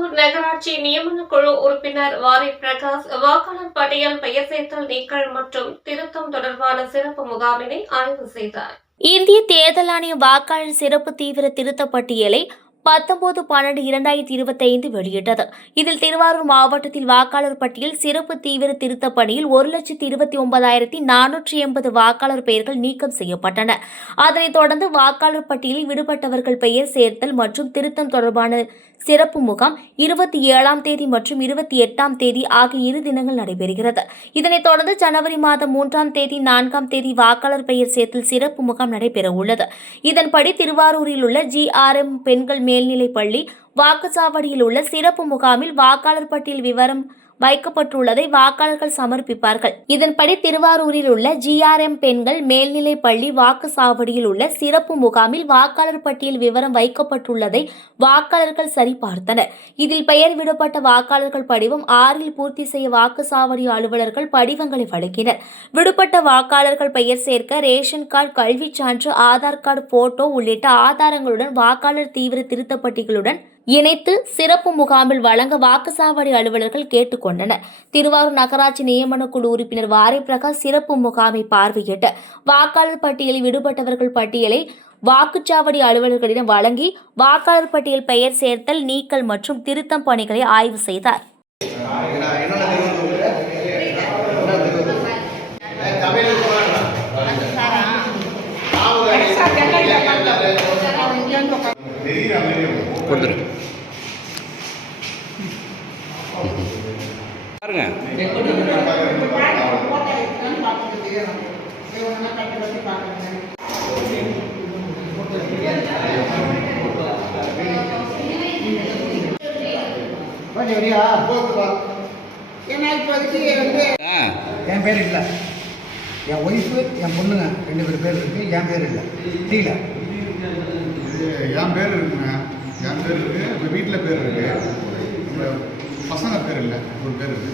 திருவாரூர் நகராட்சி நியமன குழு உறுப்பினர் வாரி பிரகாஷ் வாக்காளர் பட்டியல் பெயர் சேர்த்தல் நீக்கல் மற்றும் திருத்தம் தொடர்பான சிறப்பு முகாமினை ஆய்வு செய்தார். இந்திய தேர்தல் ஆணைய வாக்காளர் சிறப்பு தீவிர திருத்த பட்டியலை 19/12/2025 வெளியிட்டது. இதில் திருவாரூர் மாவட்டத்தில் வாக்காளர் பட்டியல் சிறப்பு தீவிர திருத்த பணியில் 1,29,480 வாக்காளர் பெயர்கள் நீக்கம் செய்யப்பட்டன. அதனைத் தொடர்ந்து வாக்காளர் பட்டியலில் விடுபட்டவர்கள் பெயர் சேர்த்தல் மற்றும் திருத்தம் தொடர்பான சிறப்பு முகாம் 27ஆம் தேதி மற்றும் 28ஆம் தேதி ஆகிய 2 தினங்கள் நடைபெறுகிறது. இதனைத் தொடர்ந்து ஜனவரி மாதம் 3ஆம் தேதி 4ஆம் தேதி வாக்காளர் பெயர் சேர்த்தல் சிறப்பு முகாம் நடைபெறவுள்ளது. இதன்படி திருவாரூரில் உள்ள GRM பெண்கள் மேல்நிலைப் பள்ளி வாக்குச்சாவடியில் உள்ள சிறப்பு முகாமில் வாக்காளர் பட்டியல் விவரம் வைக்கப்பட்டுள்ளதை வாக்காளர்கள் சமர்ப்பிப்பார்கள். இதன்படி திருவாரூரில் உள்ள GRM பெண்கள் மேல்நிலைப் பள்ளி வாக்குச்சாவடியில் உள்ள சிறப்பு முகாமில் வாக்காளர் பட்டியல் விவரம் வைக்கப்பட்டுள்ளதை வாக்காளர்கள் சரிபார்த்தனர். இதில் பெயர் விடப்பட்ட வாக்காளர்கள் படிவம் 6 பூர்த்தி செய்ய வாக்குச்சாவடி அலுவலர்கள் படிவங்களை வழங்கினர். விடுபட்ட வாக்காளர்கள் பெயர் சேர்க்க ரேஷன் கார்டு, கல்விச் சான்று, ஆதார் கார்டு போட்டோ உள்ளிட்ட ஆதாரங்களுடன் வாக்காளர் தீவிர திருத்தப்பட்டிகளுடன் இணைத்து சிறப்பு முகாமில் வழங்க வாக்குச்சாவடி அலுவலர்கள் கேட்டுக் கொண்டனர். திருவாரூர் நகராட்சி நியமன குழு உறுப்பினர் வாரி பிரகாஷ் சிறப்பு முகாமை பார்வையிட்டு வாக்காளர் பட்டியலில் விடுபட்டவர்கள் பட்டியலை வாக்குச்சாவடி அலுவலர்களிடம் வழங்கி வாக்காளர் பட்டியல் பெயர் சேர்த்தல், நீக்கல் மற்றும் திருத்தம் பணிகளை ஆய்வு செய்தார். என் பேர் இல்லை, என் ஒய்ஃபு, என் பொண்ணுங்க 2 பேர் இருக்கு. என் பேர் இல்லை. தெரியல, என் பேர் இருக்குங்க. என் பேர் இருக்கு, வீட்டில் பேர் இருக்கு, பசங்க பேர் இல்லை, ஒரு பேர் இருக்கு.